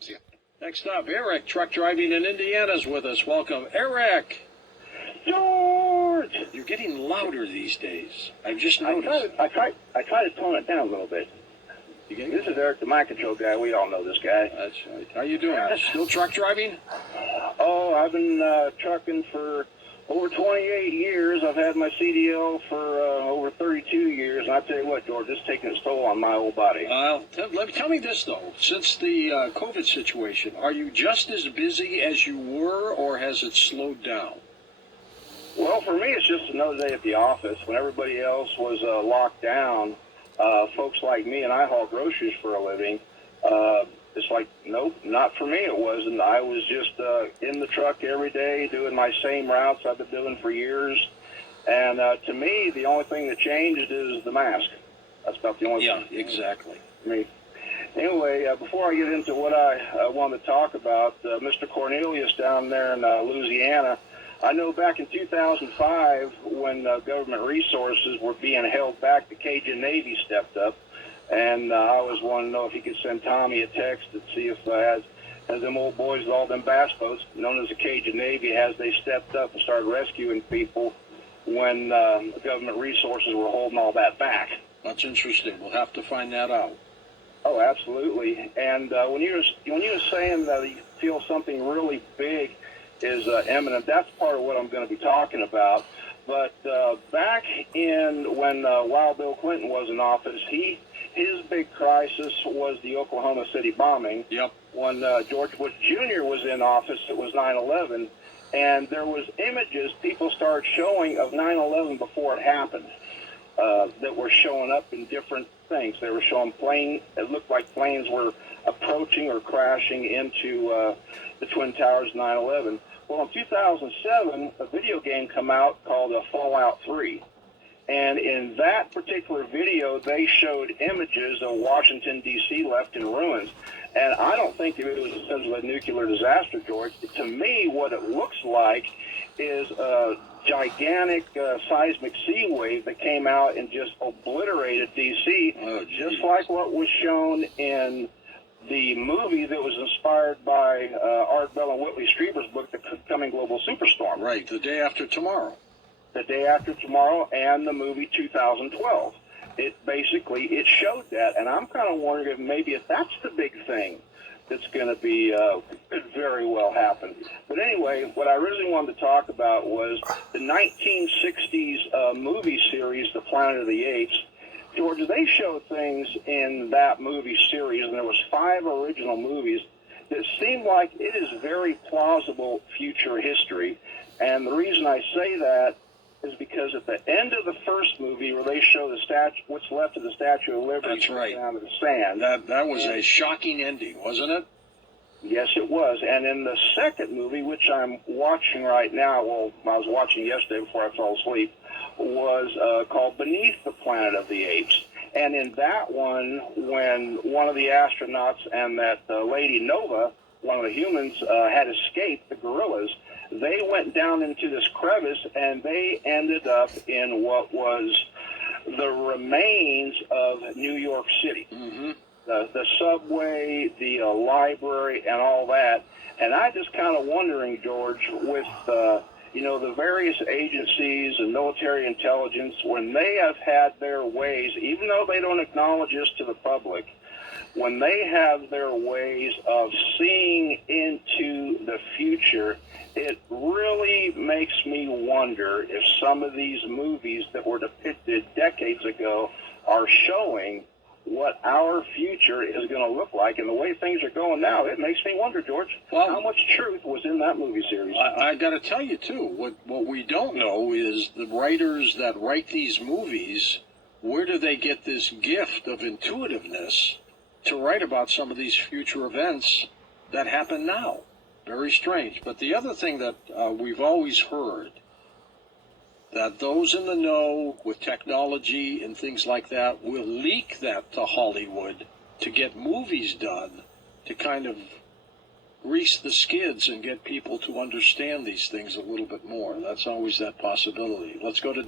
See ya. Next up, Eric, truck driving in Indiana, is with us. Welcome, Eric. George! You're getting louder these days. I've just noticed. I try to tone it down a little bit. This is Eric, the mind control guy. We all know this guy. That's right. How you doing? Still truck driving? Oh, I've been trucking for over 28 years. I've had my CDL for over 32 years. And I tell you what, George, it's taking its toll on my old body. Tell me this, though. Since the COVID situation, are you just as busy as you were, or has it slowed down? Well, for me, it's just another day at the office. When everybody else was locked down, folks like me, and I haul groceries for a living, it's like, nope, not for me it wasn't. I was just in the truck every day doing my same routes I've been doing for years. And to me, the only thing that changed is the mask. That's about the only thing. Yeah, exactly. For me. Anyway, before I get into what I want to talk about, Mr. Cornelius down there in Louisiana, I know back in 2005 when government resources were being held back, the Cajun Navy stepped up, and I always wanted to know if he could send Tommy a text and see if as them old boys with all them bass boats, known as the Cajun Navy, as they stepped up and started rescuing people when government resources were holding all that back. That's interesting. We'll have to find that out. Oh, absolutely. And when you were saying that you feel something really big is imminent, that's part of what I'm going to be talking about. But back in when Wild Bill Clinton was in office, his big crisis was the Oklahoma City bombing. Yep. When George Bush Jr. was in office, it was 9/11, and there was images people started showing of 9/11 before it happened that were showing up in different things. They were showing planes. It looked like planes were approaching or crashing into the Twin Towers 9/11. Well, in 2007, a video game came out called Fallout 3. And in that particular video, they showed images of Washington, D.C. left in ruins. And I don't think it was because of a nuclear disaster, George. To me, what it looks like is a gigantic seismic sea wave that came out and just obliterated D.C., just like what was shown in the movie that was inspired by Art Bell and Whitley Strieber's book, The Coming Global Superstorm. Right, The Day After Tomorrow. The Day After Tomorrow, and the movie 2012. It showed that, and I'm kind of wondering if that's the big thing that's going to be could very well happen. But anyway, what I really wanted to talk about was the 1960s movie series, The Planet of the Apes. George, they showed things in that movie series, and there was 5 original movies that seemed like it is very plausible future history. And the reason I say that is because at the end of the first movie, where they show the statue, what's left of the Statue of Liberty, that's right, down to the sand. That was a shocking ending, wasn't it? Yes, it was. And in the second movie, which I'm watching right now, well, I was watching yesterday before I fell asleep, was called Beneath the Planet of the Apes. And in that one, when one of the astronauts and that lady Nova, one of the humans, had escaped the gorillas, they went down into this crevice and they ended up in what was the remains of New York City. Mm-hmm. The subway, the library, and all that. And I just kind of wondering, George, with the various agencies and military intelligence, when they have had their ways, even though they don't acknowledge this to the public, when they have their ways of seeing into the future, it really makes me wonder if some of these movies that were depicted decades ago are showing what our future is going to look like. And the way things are going now, it makes me wonder, George, how much truth was in that movie series. I got to tell you, too, what we don't know is the writers that write these movies, where do they get this gift of intuitiveness to write about some of these future events that happen now? Very strange. But the other thing that we've always heard, that those in the know with technology and things like that will leak that to Hollywood to get movies done to kind of grease the skids and get people to understand these things a little bit more. That's always that possibility. Let's go to